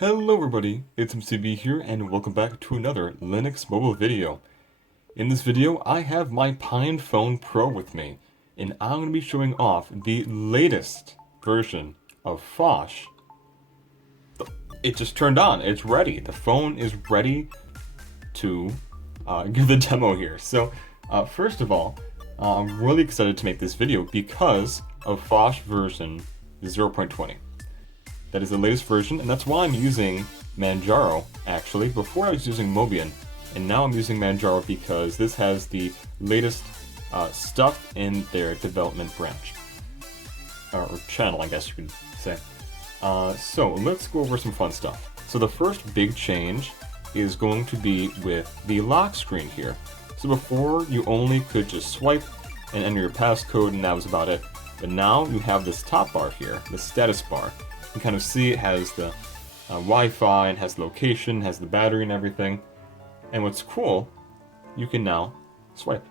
Hello everybody, it's MCB here and welcome back to another Linux mobile video. In this video I have my PinePhone Pro with me and I'm going to be showing off the latest version of Phosh. It just turned on, it's ready, the phone is ready to give the demo here. So first of all, I'm really excited to make this video because of Phosh version 0.20. That is the latest version, and that's why I'm using Manjaro, actually. Before I was using Mobian, and now I'm using Manjaro because this has the latest stuff in their development branch. Or channel, I guess you could say. So let's go over some fun stuff. So the first big change is going to be with the lock screen here. So before, you only could just swipe and enter your passcode, and that was about it. But now you have this top bar here, the status bar. You can kind of see it has the Wi-Fi, and has the location, has the battery and everything. And what's cool, you can now swipe.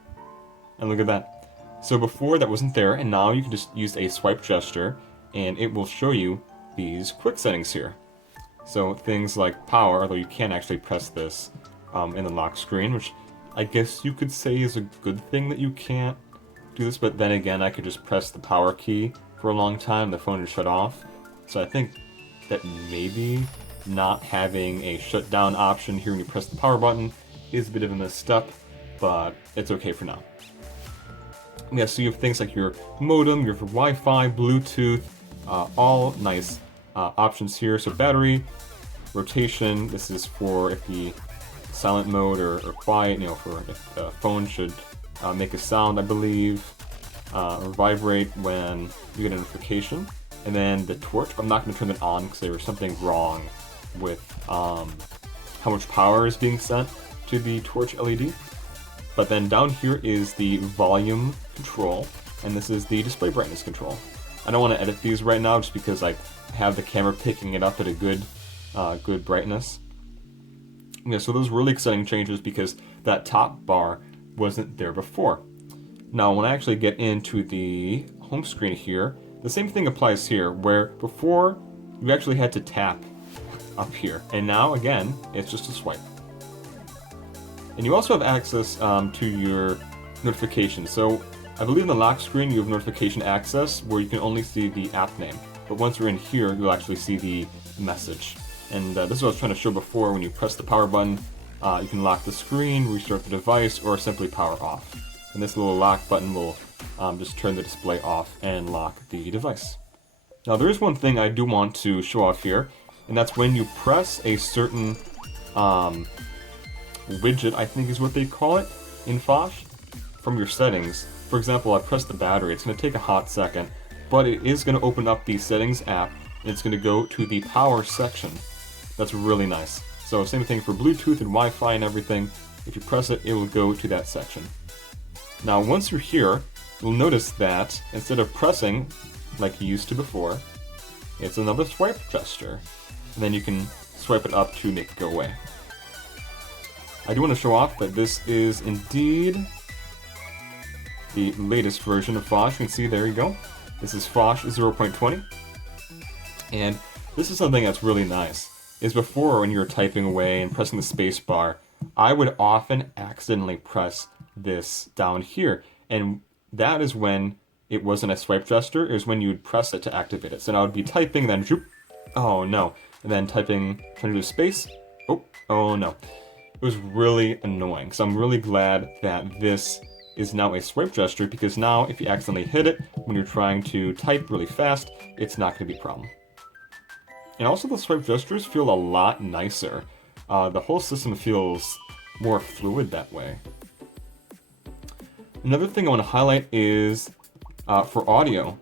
And look at that. So before that wasn't there, and now you can just use a swipe gesture, and it will show you these quick settings here. So things like power, although you can't actually press this in the lock screen, which I guess you could say is a good thing that you can't do this, but then again, I could just press the power key for a long time, the phone would shut off. So I think that maybe not having a shutdown option here when you press the power button is a bit of a misstep, but it's okay for now. Yeah, so you have things like your modem, your Wi-Fi, Bluetooth, all nice options here. So battery, rotation, this is for if the silent mode or quiet, for if the phone should make a sound, I believe, or vibrate when you get a notification. And then the torch, I'm not going to turn it on because there was something wrong with how much power is being sent to the torch LED. But then down here is the volume control, and this is the display brightness control. I don't want to edit these right now just because I have the camera picking it up at a good brightness. Yeah, so those really exciting changes because that top bar wasn't there before. Now when I actually get into the home screen here, the same thing applies here, where before you actually had to tap up here, and now again it's just a swipe. And you also have access to your notifications. So I believe in the lock screen you have notification access where you can only see the app name, but once you're in here you'll actually see the message. And this is what I was trying to show before. When you press the power button, you can lock the screen, restart the device, or simply power off. And this little lock button will just turn the display off and lock the device. Now there is one thing I do want to show off here, and that's when you press a certain widget, I think is what they call it in Phosh, from your settings. For example, I press the battery, it's going to take a hot second, but it is going to open up the settings app, and it's going to go to the power section. That's really nice. So same thing for Bluetooth and Wi-Fi and everything. If you press it, it will go to that section. Now once you're here, you'll notice that instead of pressing like you used to before, it's another swipe gesture. And then you can swipe it up to make it go away. I do want to show off that this is indeed the latest version of Phosh. You can see, there you go. This is Phosh 0.20. And this is something that's really nice. Is before, when you were typing away and pressing the space bar, I would often accidentally press this down here. And that is when it wasn't a swipe gesture, it was when you would press it to activate it. So now I would be typing, then zoop, oh no, and then typing, trying to do space, oh no. It was really annoying, so I'm really glad that this is now a swipe gesture, because now if you accidentally hit it when you're trying to type really fast, it's not going to be a problem. And also the swipe gestures feel a lot nicer. The whole system feels more fluid that way. Another thing I want to highlight is for audio.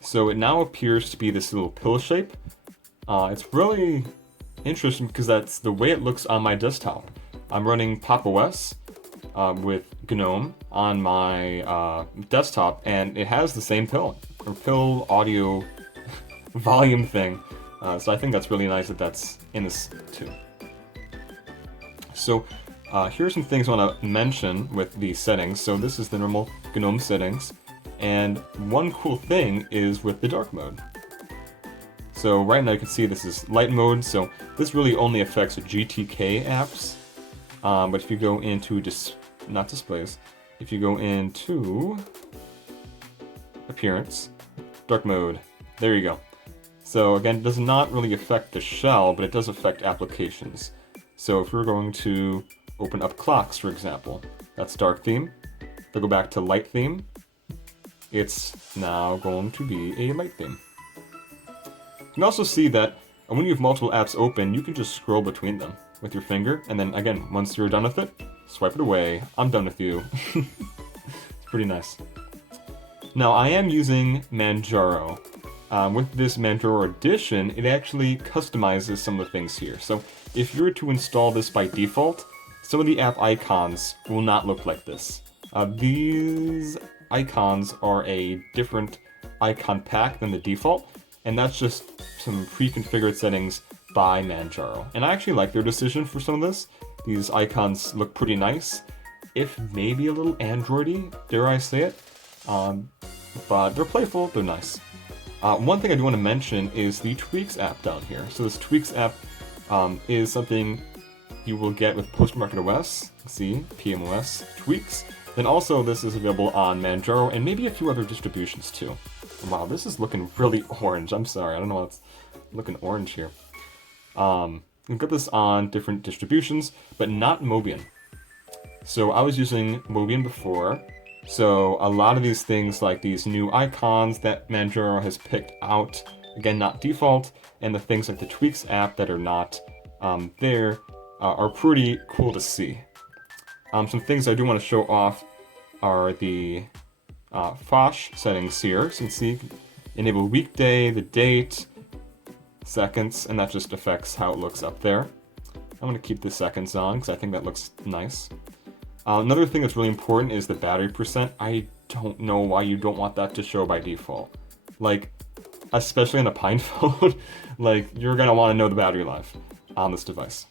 So it now appears to be this little pill shape. It's really interesting because that's the way it looks on my desktop. I'm running Pop! OS with GNOME on my desktop, and it has the same pill audio volume thing. So I think that's really nice that that's in this too. So here's some things I want to mention with the settings. So this is the normal GNOME settings, and one cool thing is with the dark mode. So So right now you can see this is light mode, so this really only affects GTK apps. But if you go into not displays, if you go into appearance, dark mode, there you go. So again, it does not really affect the shell, but it does affect applications. So if we're going to open up clocks, for example, that's dark theme. If I go back to light theme, it's now going to be a light theme. You can also see that when you have multiple apps open, you can just scroll between them with your finger, and then again, once you're done with it, swipe it away. I'm done with you. It's pretty nice. Now, I am using Manjaro. With this Manjaro edition, it actually customizes some of the things here. So if you were to install this by default, some of the app icons will not look like this. These icons are a different icon pack than the default, and that's just some pre-configured settings by Manjaro. And I actually like their decision for some of this. These icons look pretty nice, if maybe a little Android-y, dare I say it. But they're playful, they're nice. One thing I do want to mention is the Tweaks app down here. So this Tweaks app is something you will get with post-market OS, see, PMOS, Tweaks. Then also this is available on Manjaro and maybe a few other distributions too. Wow, this is looking really orange. I'm sorry, I don't know why it's looking orange here. You've got this on different distributions, but not Mobian. So I was using Mobian before, so a lot of these things like these new icons that Manjaro has picked out, again not default, and the things like the Tweaks app that are not there are pretty cool to see. Some things I do want to show off are the Phosh settings here. So you can see, enable weekday, the date, seconds, and that just affects how it looks up there. I'm going to keep the seconds on because I think that looks nice. Another thing that's really important is the battery percent. I don't know why you don't want that to show by default. Like, especially on a PinePhone, like, you're going to want to know the battery life on this device.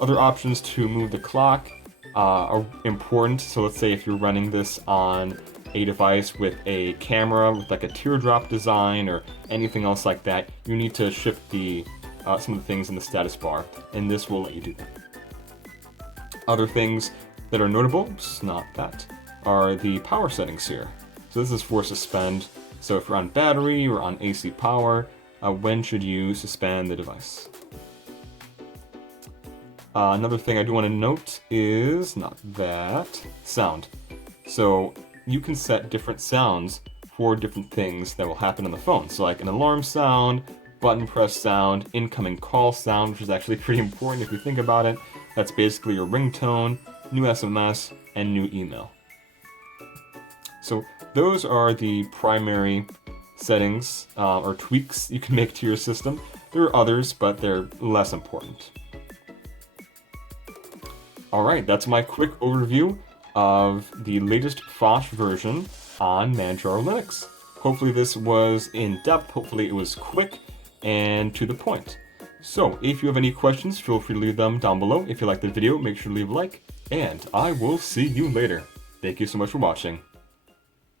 Other options to move the clock are important. So let's say if you're running this on a device with a camera with like a teardrop design or anything else like that, you need to shift the some of the things in the status bar, and this will let you do that. Other things that are notable, just not that, are the power settings here. So this is for suspend. So if you're on battery or on AC power, when should you suspend the device? Another thing I do want to note is, not that, sound. So you can set different sounds for different things that will happen on the phone. So like an alarm sound, button press sound, incoming call sound, which is actually pretty important if you think about it. That's basically your ringtone, new SMS, and new email. So those are the primary settings or tweaks you can make to your system. There are others, but they're less important. Alright, that's my quick overview of the latest Phosh version on Manjaro Linux. Hopefully this was in-depth, hopefully it was quick and to the point. So, if you have any questions, feel free to leave them down below. If you liked the video, make sure to leave a like, and I will see you later. Thank you so much for watching.